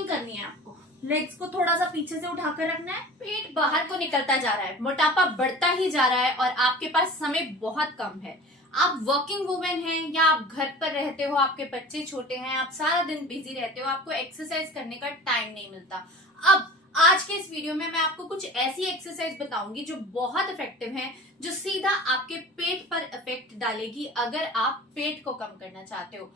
Swimming करनी है आपको। लेग्स को थोड़ा सा पीछे से उठाकर रखना है, पेट बाहर को निकलता जा रहा है, मोटापा बढ़ता ही जा रहा है और आपके पास समय बहुत कम है। आप वर्किंग वुमेन हैं या आप घर पर रहते हो, आपके बच्चे छोटे हैं, आप सारा दिन बिजी रहते हो, आपको एक्सरसाइज करने का टाइम नहीं मिलता। अब आज के इस वीडियो में मैं आपको कुछ ऐसी एक्सरसाइज बताऊंगी जो बहुत इफेक्टिव हैं, जो सीधा आपके पेट पर इफेक्ट डालेगी अगर आप पेट को कम करना चाहते हो।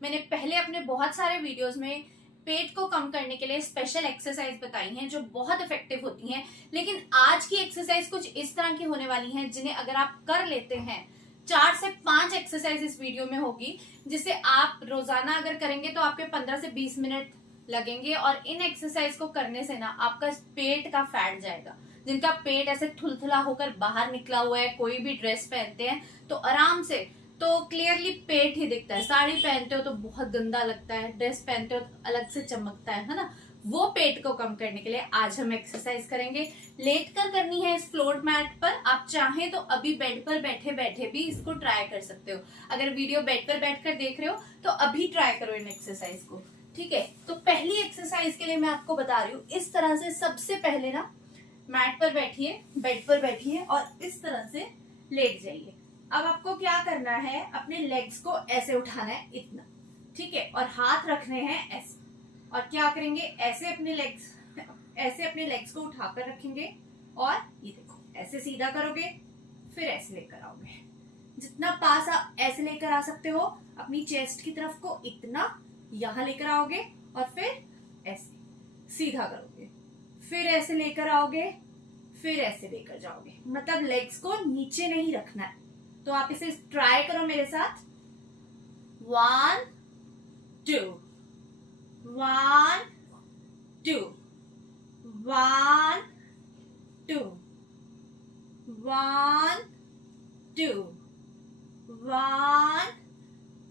मैंने पहले अपने बहुत सारे वीडियोस में पेट को कम करने के लिए स्पेशल एक्सरसाइज बताई हैं जो बहुत इफेक्टिव होती हैं, लेकिन आज की एक्सरसाइज कुछ इस तरह की होने वाली हैं जिन्हें अगर आप कर लेते हैं, 4 से 5 एक्सरसाइज इस वीडियो में होगी, जिसे आप रोजाना अगर करेंगे तो आपके 15 से 20 मिनट लगेंगे और इन एक्सरसाइज को करने से ना आपका पेट का फैट जाएगा। जिनका पेट ऐसे थुलथुला होकर बाहर निकला हुआ है, कोई भी ड्रेस पहनते हैं तो आराम से तो क्लियरली पेट ही दिखता है, साड़ी पहनते हो तो बहुत गंदा लगता है, ड्रेस पहनते हो तो अलग से चमकता है ना। वो पेट को कम करने के लिए आज हम एक्सरसाइज करेंगे। लेट कर करनी है इस फ्लोर मैट पर। आप चाहें तो अभी बेड पर बैठे बैठे भी इसको ट्राई कर सकते हो। अगर वीडियो बेड पर बैठकर देख रहे हो तो अभी ट्राई करो इन एक्सरसाइज को, ठीक है। तो पहली एक्सरसाइज के लिए मैं आपको बता रही हूँ, इस तरह से सबसे पहले ना मैट पर बैठिए, बेड पर बैठिए और इस तरह से लेट जाइए। अब आपको क्या करना है, अपने लेग्स को ऐसे उठाना है इतना, ठीक है, और हाथ रखने हैं ऐसे। और क्या करेंगे, ऐसे अपने लेग्स को उठाकर रखेंगे और ये देखो ऐसे सीधा करोगे, फिर ऐसे लेकर आओगे। जितना पास आप ऐसे लेकर आ सकते हो अपनी चेस्ट की तरफ को, इतना यहां लेकर आओगे और फिर ऐसे सीधा करोगे, फिर ऐसे लेकर आओगे, फिर ऐसे लेकर जाओगे। मतलब लेग्स को नीचे नहीं रखना है। तो आप इसे ट्राई करो मेरे साथ। 1 2 1 2 1 2 1 2 1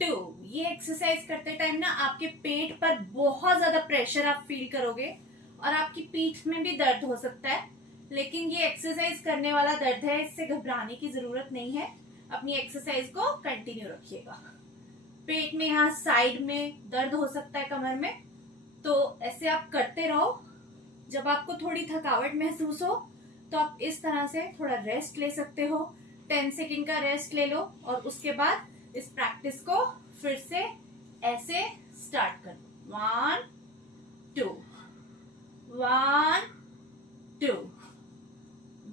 2। ये एक्सरसाइज करते टाइम ना आपके पेट पर बहुत ज्यादा प्रेशर आप फील करोगे और आपकी पीठ में भी दर्द हो सकता है, लेकिन ये एक्सरसाइज करने वाला दर्द है, इससे घबराने की जरूरत नहीं है। अपनी एक्सरसाइज को कंटिन्यू रखिएगा। पेट में, यहाँ साइड में दर्द हो सकता है, कमर में, तो ऐसे आप करते रहो। जब आपको थोड़ी थकावट महसूस हो तो आप इस तरह से थोड़ा रेस्ट ले सकते हो। 10 सेकेंड का रेस्ट ले लो और उसके बाद इस प्रैक्टिस को फिर से ऐसे स्टार्ट कर दो। 1 2 1 2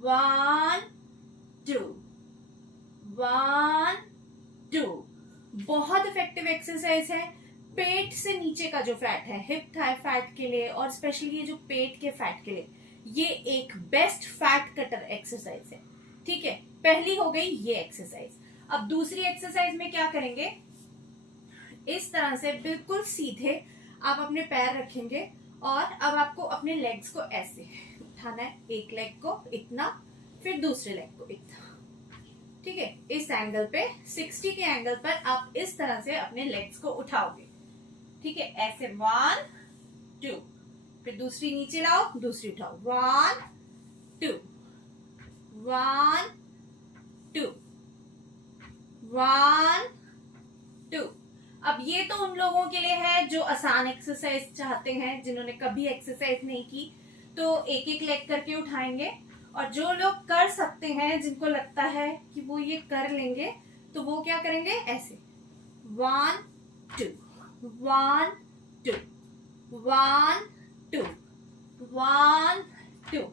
1 2 1 2। बहुत इफेक्टिव एक्सरसाइज है। पेट से नीचे का जो फैट है, हिप थाई फैट के लिए और स्पेशली ये जो पेट के फैट के लिए, ये एक बेस्ट फैट कटर एक्सरसाइज है, ठीक है। पहली हो गई ये एक्सरसाइज। अब दूसरी एक्सरसाइज में क्या करेंगे, इस तरह से बिल्कुल सीधे आप अपने पैर रखेंगे और अब आपको अपने लेग्स को ऐसे उठाना है। एक लेग को इतना, फिर दूसरे लेग को इतना, ठीक है। इस एंगल पे 60 के एंगल पर आप इस तरह से अपने लेग्स को उठाओगे, ठीक है। ऐसे 1 2, फिर दूसरी नीचे लाओ, दूसरी उठाओ। 1 2 1 2 1 2। अब ये तो उन लोगों के लिए है जो आसान एक्सरसाइज चाहते हैं, जिन्होंने कभी एक्सरसाइज नहीं की, तो एक एक लेग करके उठाएंगे। और जो लोग कर सकते हैं, जिनको लगता है कि वो ये कर लेंगे, तो वो क्या करेंगे, ऐसे 1 2 1 2 1 2 1 2।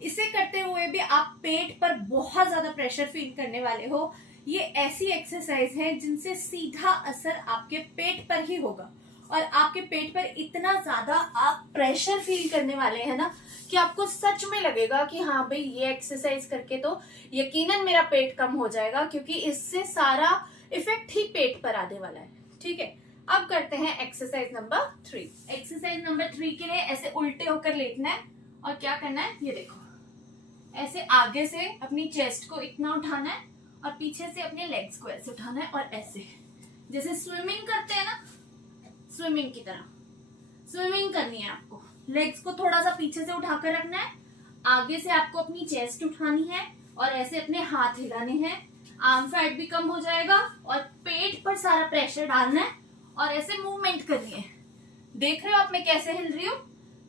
इसे करते हुए भी आप पेट पर बहुत ज्यादा प्रेशर फील करने वाले हो। ये ऐसी एक्सरसाइज है जिनसे सीधा असर आपके पेट पर ही होगा और आपके पेट पर इतना ज्यादा आप प्रेशर फील करने वाले हैं ना कि आपको सच में लगेगा कि हाँ भाई, ये एक्सरसाइज करके तो यकीनन मेरा पेट कम हो जाएगा, क्योंकि इससे सारा इफेक्ट ही पेट पर आने वाला है, ठीक है। अब करते हैं एक्सरसाइज नंबर 3। एक्सरसाइज नंबर 3 के लिए ऐसे उल्टे होकर लेटना है और क्या करना है, ये देखो ऐसे आगे से अपनी चेस्ट को इतना उठाना है और पीछे से अपने लेग्स को ऐसे उठाना है और ऐसे, जैसे स्विमिंग करते हैं ना, स्विमिंग की तरह स्विमिंग करनी है आपको। लेग्स को थोड़ा सा पीछे से उठाकर रखना है, आगे से आपको अपनी चेस्ट उठानी है और ऐसे अपने हाथ हिलाने हैं। आर्म फैट भी कम हो जाएगा और पेट पर सारा प्रेशर डालना है और ऐसे मूवमेंट करनी है। देख रहे हो आप मैं कैसे हिल रही हूँ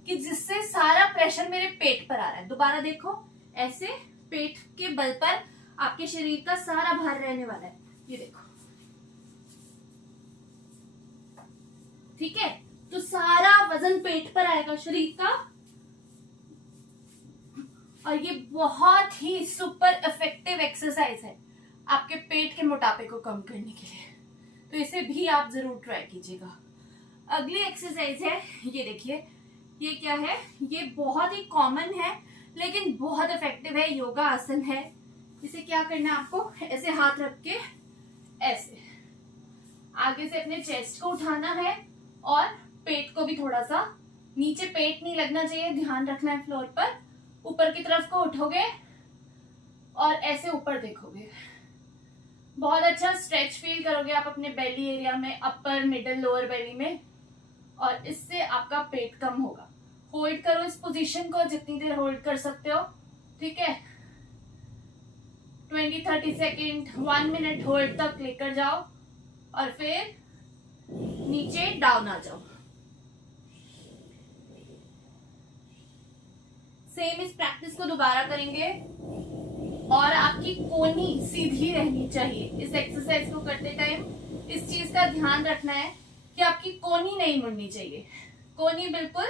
कि जिससे सारा प्रेशर मेरे पेट पर आ रहा है। दोबारा देखो, ऐसे पेट के बल पर आपके शरीर का सारा भार रहने वाला है। ये देखो, ठीक है, तो सारा वजन पेट पर आएगा शरीर का और ये बहुत ही सुपर इफेक्टिव एक्सरसाइज है आपके पेट के मोटापे को कम करने के लिए। तो इसे भी आप जरूर ट्राई कीजिएगा। अगली एक्सरसाइज है, ये देखिए, ये क्या है, ये बहुत ही कॉमन है लेकिन बहुत इफेक्टिव है, योगा आसन है। इसे क्या करना है आपको, ऐसे हाथ रख के ऐसे आगे से अपने चेस्ट को उठाना है और पेट को भी थोड़ा सा नीचे, पेट नहीं लगना चाहिए, ध्यान रखना है फ्लोर पर। ऊपर की तरफ को उठोगे और ऐसे ऊपर देखोगे, बहुत अच्छा स्ट्रेच फील करोगे आप अपने बेली एरिया में, अपर मिडल लोअर बेली में, और इससे आपका पेट कम होगा। होल्ड करो इस पोजीशन को, जितनी देर होल्ड कर सकते हो, ठीक है, 20-30 सेकेंड, 1 मिनट होल्ड तक लेकर जाओ और फिर नीचे डाउन आ जाओ। सेम इस प्रैक्टिस को दोबारा करेंगे और आपकी कोहनी सीधी रहनी चाहिए। इस एक्सरसाइज को करते टाइम इस चीज का ध्यान रखना है कि आपकी कोहनी नहीं मुड़नी चाहिए, कोहनी बिल्कुल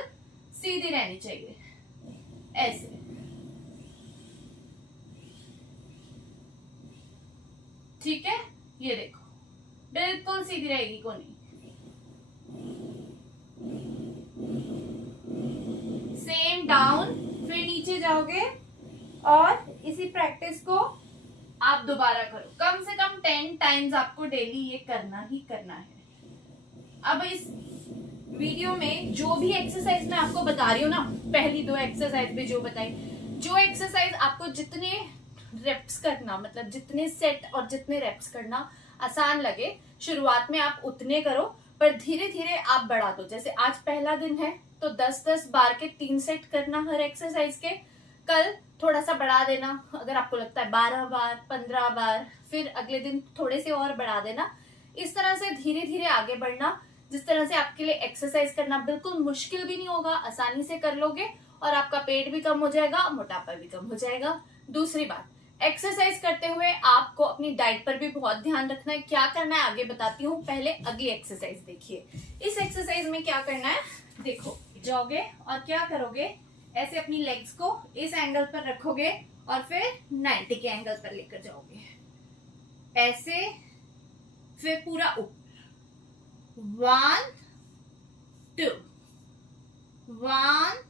सीधी रहनी चाहिए, ऐसे। ठीक है, ये देखो, बिल्कुल सीधी रहेगी कोहनी। सेम डाउन, फिर नीचे जाओगे और इसी प्रैक्टिस को आप दोबारा करो। कम से कम 10 टाइम्स आपको डेली ये करना ही करना है। अब इस वीडियो में जो भी एक्सरसाइज मैं आपको बता रही हूँ ना, पहली 2 एक्सरसाइज भी जो बताई, जो एक्सरसाइज आपको जितने रेप्स करना, मतलब जितने सेट और जितने रेप्स करना आसान लगे, शुरुआत में आप उतने करो, पर धीरे धीरे आप बढ़ा दो। जैसे आज पहला दिन है तो 10-10 बार के 3 सेट करना हर एक्सरसाइज के। कल थोड़ा सा बढ़ा देना, अगर आपको लगता है 12 बार, 15 बार, फिर अगले दिन थोड़े से और बढ़ा देना। इस तरह से धीरे धीरे आगे बढ़ना, जिस तरह से आपके लिए एक्सरसाइज करना बिल्कुल मुश्किल भी नहीं होगा, आसानी से कर लोगे और आपका पेट भी कम हो जाएगा, मोटापा भी कम हो जाएगा। दूसरी बात, एक्सरसाइज करते हुए आपको अपनी डाइट पर भी बहुत ध्यान रखना है। क्या करना है आगे बताती हूँ, पहले अगली एक्सरसाइज देखिए। इस एक्सरसाइज में क्या करना है, देखो, जाओगे और क्या करोगे, ऐसे अपनी लेग्स को इस एंगल पर रखोगे और फिर 90 के एंगल पर लेकर जाओगे, ऐसे, फिर पूरा ऊपर, 1 2 1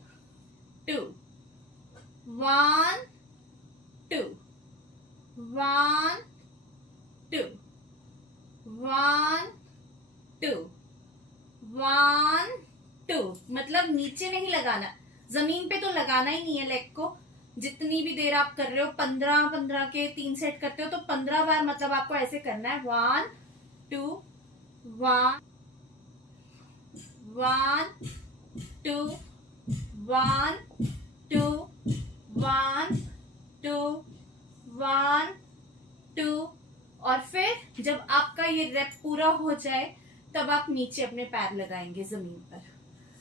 2 1 2 1 2 1 2 1 2। मतलब नीचे नहीं लगाना, जमीन पे तो लगाना ही नहीं है लेग को। जितनी भी देर आप कर रहे हो, 15-15 के 3 सेट करते हो तो 15 बार मतलब आपको ऐसे करना है, 1 2 1 1 2 1 2 1 2 1 2। और फिर जब आपका ये रेप पूरा हो जाए तब आप नीचे अपने पैर लगाएंगे जमीन पर।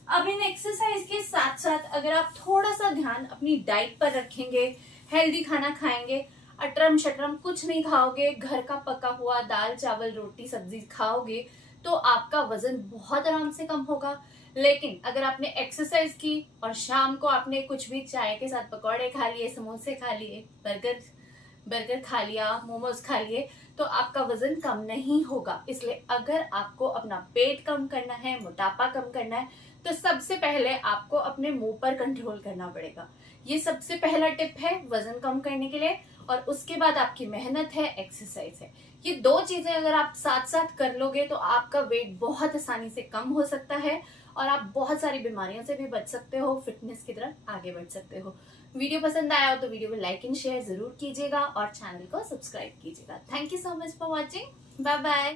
अब इन एक्सरसाइज के साथ साथ अगर आप थोड़ा सा ध्यान अपनी डाइट पर रखेंगे, हेल्दी खाना खाएंगे, अटरम शटरम कुछ नहीं खाओगे, घर का पका हुआ दाल चावल रोटी सब्जी खाओगे, तो आपका वजन बहुत आराम से कम होगा। लेकिन अगर आपने एक्सरसाइज की और शाम को आपने कुछ भी चाय के साथ पकौड़े खा लिए, समोसे खा लिए, बर्गर खा लिया, मोमोज खा लिए, तो आपका वजन कम नहीं होगा। इसलिए अगर आपको अपना पेट कम करना है, मोटापा कम करना है, तो सबसे पहले आपको अपने मुंह पर कंट्रोल करना पड़ेगा। ये सबसे पहला टिप है वजन कम करने के लिए, और उसके बाद आपकी मेहनत है, एक्सरसाइज है। ये 2 चीजें अगर आप साथ साथ कर लोगे तो आपका वेट बहुत आसानी से कम हो सकता है और आप बहुत सारी बीमारियों से भी बच सकते हो, फिटनेस की तरफ आगे बढ़ सकते हो। वीडियो पसंद आया हो तो वीडियो को लाइक एंड शेयर जरूर कीजिएगा और चैनल को सब्सक्राइब कीजिएगा। Thank you so much for watching. Bye bye.